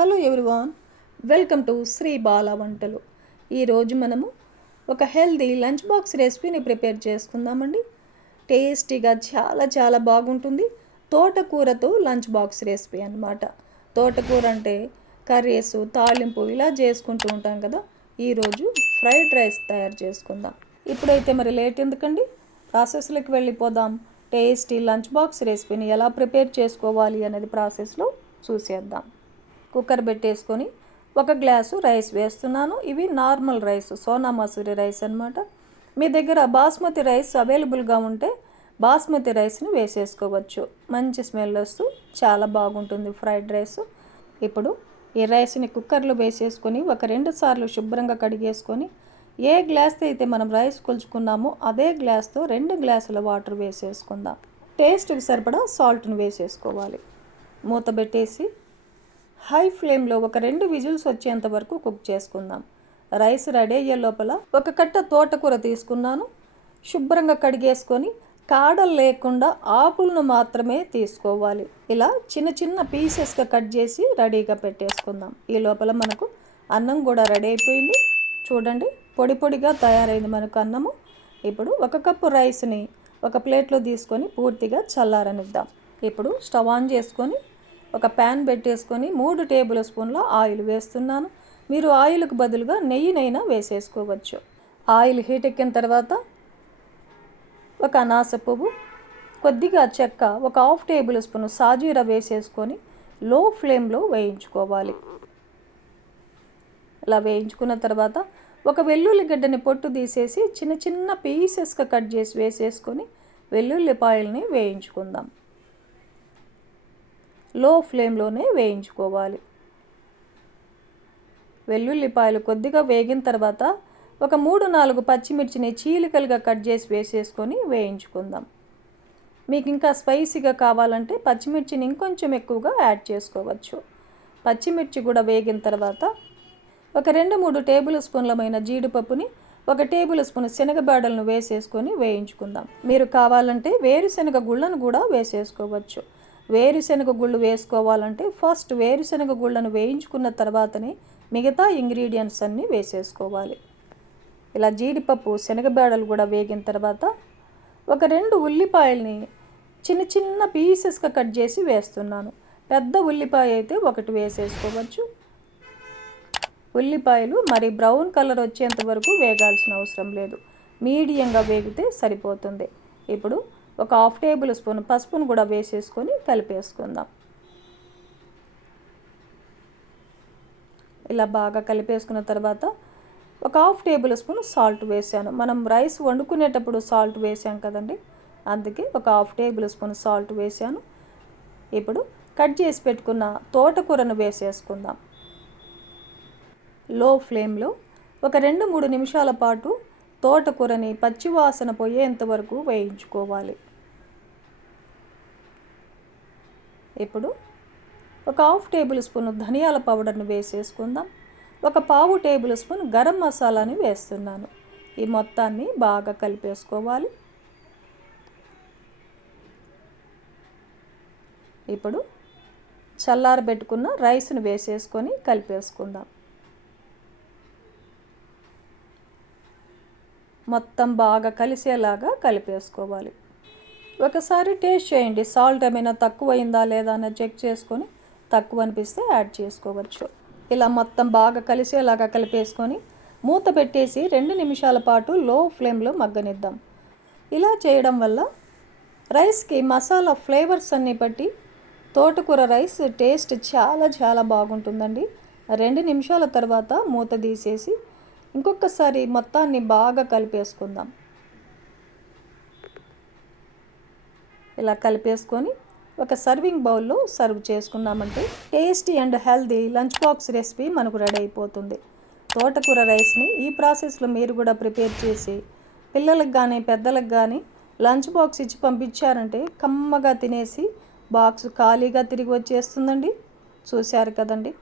Hello everyone welcome to Sri Bala Vantalu. ఈరోజు మనము ఒక హెల్దీ లంచ్ బాక్స్ రెసిపీని ప్రిపేర్ చేసుకుందామండి. టేస్టీగా చాలా చాలా బాగుంటుంది. తోటకూరతో లంచ్ బాక్స్ రెసిపీ అనమాట తోటకూర అంటే కర్రీస్ తాలింపు ఇలా చేసుకుంటూ ఉంటాం కదా. ఈరోజు ఫ్రైడ్ రైస్ తయారు చేసుకుందాం. ఇప్పుడైతే మరి లేట్ ఎందుకండి? ప్రాసెస్లోకి వెళ్ళిపోదాం. టేస్టీ లంచ్ బాక్స్ రెసిపీని ఎలా ప్రిపేర్ చేసుకోవాలి అనేది ప్రాసెస్లో చూసేద్దాం. కుక్కర్ పెట్టేసుకొని ఒక గ్లాసు రైస్ వేస్తున్నాను. ఇవి normal rice Sona Masuri rice అనమాట మీ దగ్గర బాస్మతి రైస్ అవైలబుల్గా ఉంటే బాస్మతి రైస్ని వేసేసుకోవచ్చు. మంచి స్మెల్ వస్తూ చాలా బాగుంటుంది ఫ్రైడ్ రైస్. ఇప్పుడు ఈ రైస్ని కుక్కర్లో వేసేసుకొని ఒక రెండు సార్లు శుభ్రంగా కడిగేసుకొని ఏ గ్లాస్తో అయితే మనం రైస్ కొలుచుకున్నామో అదే గ్లాస్తో రెండు గ్లాసుల వాటర్ వేసేసుకుందాం. టేస్ట్కి సరిపడా సాల్ట్ని వేసేసుకోవాలి. మూత పెట్టేసి హై ఫ్లేమ్లో ఒక రెండు విజిల్స్ వచ్చేంత వరకు కుక్ చేసుకుందాం. రైస్ రెడీ అయ్యే లోపల ఒక కట్ట తోటకూర తీసుకున్నాను. శుభ్రంగా కడిగేసుకొని కాడలు లేకుండా ఆకులను మాత్రమే తీసుకోవాలి. ఇలా చిన్న చిన్న పీసెస్గా కట్ చేసి రెడీగా పెట్టేసుకుందాం. ఈ లోపల మనకు అన్నం కూడా రెడీ అయిపోయింది. చూడండి పొడి పొడిగా తయారైంది మనకు అన్నము. ఇప్పుడు ఒక కప్పు రైస్ని ఒక ప్లేట్లో తీసుకొని పూర్తిగా చల్లారనిద్దాం. ఇప్పుడు స్టవ్ ఆన్ చేసుకొని ఒక ప్యాన్ పెట్టేసుకొని మూడు టేబుల్ స్పూన్ల ఆయిల్ వేస్తున్నాను. మీరు ఆయిల్కి బదులుగా నెయ్యినైనా వేసేసుకోవచ్చు. ఆయిల్ హీట్ ఎక్కిన తర్వాత ఒక అనాస పువ్వు కొద్దిగా చెక్క ఒక హాఫ్ టేబుల్ స్పూన్ సాజీరా వేసేసుకొని లో ఫ్లేమ్లో వేయించుకోవాలి. ఇలా వేయించుకున్న తర్వాత ఒక వెల్లుల్లి గడ్డని పొట్టు తీసేసి చిన్న చిన్న పీసెస్గా కట్ చేసి వేసేసుకొని వెల్లుల్లిపాయల్ని వేయించుకుందాం. లో ఫ్లేమ్లోనే వేయించుకోవాలి. వెల్లుల్లిపాయలు కొద్దిగా వేగిన తర్వాత ఒక మూడు నాలుగు పచ్చిమిర్చిని చీలికలుగా కట్ చేసి వేసేసుకొని వేయించుకుందాం. మీకు ఇంకా స్పైసీగా కావాలంటే పచ్చిమిర్చిని ఇంకొంచెం ఎక్కువగా యాడ్ చేసుకోవచ్చు. పచ్చిమిర్చి కూడా వేగిన తర్వాత ఒక రెండు మూడు టేబుల్ స్పూన్లమైన జీడిపప్పుని ఒక టేబుల్ స్పూన్ శనగబాడలను వేసేసుకొని వేయించుకుందాం. మీరు కావాలంటే వేరుశనగ గుళ్ళను కూడా వేసేసుకోవచ్చు. వేరుశనగ గుళ్ళు వేసుకోవాలంటే ఫస్ట్ వేరుశనగ గుళ్ళను వేయించుకున్న తర్వాతనే మిగతా ఇంగ్రీడియంట్స్ అన్నీ వేసేసుకోవాలి. ఇలా జీడిపప్పు శనగబేడలు కూడా వేగిన తర్వాత ఒక రెండు ఉల్లిపాయల్ని చిన్న చిన్న పీసెస్గా కట్ చేసి వేస్తున్నాను. పెద్ద ఉల్లిపాయ అయితే ఒకటి వేసేసుకోవచ్చు. ఉల్లిపాయలు మరి బ్రౌన్ కలర్ వచ్చేంత వరకు వేగాల్సిన అవసరం లేదు. మీడియంగా వేగితే సరిపోతుంది. ఇప్పుడు ఒక హాఫ్ టేబుల్ స్పూన్ పసుపును కూడా వేసేసుకొని కలిపేసుకుందాం. ఇలా బాగా కలిపేసుకున్న తర్వాత ఒక హాఫ్ టేబుల్ స్పూన్ సాల్ట్ వేసాను. మనం రైస్ వండుకునేటప్పుడు సాల్ట్ వేసాం కదండి అందుకే ఒక హాఫ్ టేబుల్ స్పూన్ సాల్ట్ వేసాను. ఇప్పుడు కట్ చేసి పెట్టుకున్న తోటకూరను వేసేసుకుందాం. లో ఫ్లేమ్లో ఒక రెండు మూడు నిమిషాల పాటు తోటకూరని పచ్చివాసన పోయేంత వరకు వేయించుకోవాలి. ఇప్పుడు ఒక హాఫ్ టేబుల్ స్పూన్ ధనియాల పౌడర్ని వేసేసుకుందాం. ఒక పావు టేబుల్ స్పూన్ గరం మసాలాని వేస్తున్నాను. ఈ మొత్తాన్ని బాగా కలిపేసుకోవాలి. ఇప్పుడు చల్లారబెట్టుకున్న రైస్ని వేసేసుకొని కలిపేసుకుందాం. మొత్తం బాగా కలిసేలాగా కలిపేసుకోవాలి. ఒకసారి టేస్ట్ చేయండి. సాల్ట్ ఏమైనా తక్కువైందా లేదా అని చెక్ చేసుకొని తక్కువ అనిపిస్తే యాడ్ చేసుకోవచ్చు. ఇలా మొత్తం బాగా కలిసేలాగా కలిపేసుకొని మూత పెట్టేసి రెండు నిమిషాల పాటు లో ఫ్లేమ్లో మగ్గనిద్దాం. ఇలా చేయడం వల్ల రైస్కి మసాలా ఫ్లేవర్స్ అన్నీ బట్టి తోటకూర రైస్ టేస్ట్ చాలా చాలా బాగుంటుందండి. రెండు నిమిషాల తర్వాత మూత తీసేసి ఇంకొకసారి మొత్తాన్ని బాగా కలిపేసుకుందాం. ఇలా కలిపేసుకొని ఒక సర్వింగ్ బౌల్లో సర్వ్ చేసుకున్నామంటే tasty and healthy lunch box recipe మనకు రెడీ అయిపోతుంది. తోటకూర రైస్ని ఈ ప్రాసెస్లో మీరు కూడా ప్రిపేర్ చేసి పిల్లలకు కానీ పెద్దలకు కానీ లంచ్ బాక్స్ ఇచ్చి పంపించారంటే కమ్మగా తినేసి బాక్స్ ఖాళీగా తిరిగి వచ్చేస్తుందండి. చూశారు కదండి?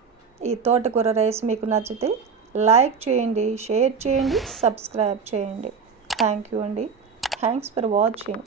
ఈ తోటకూర రైస్ మీకు నచ్చితే లైక్ చేయండి షేర్ చేయండి సబ్స్క్రైబ్ చేయండి. థ్యాంక్ యూ అండి. Thanks for watching.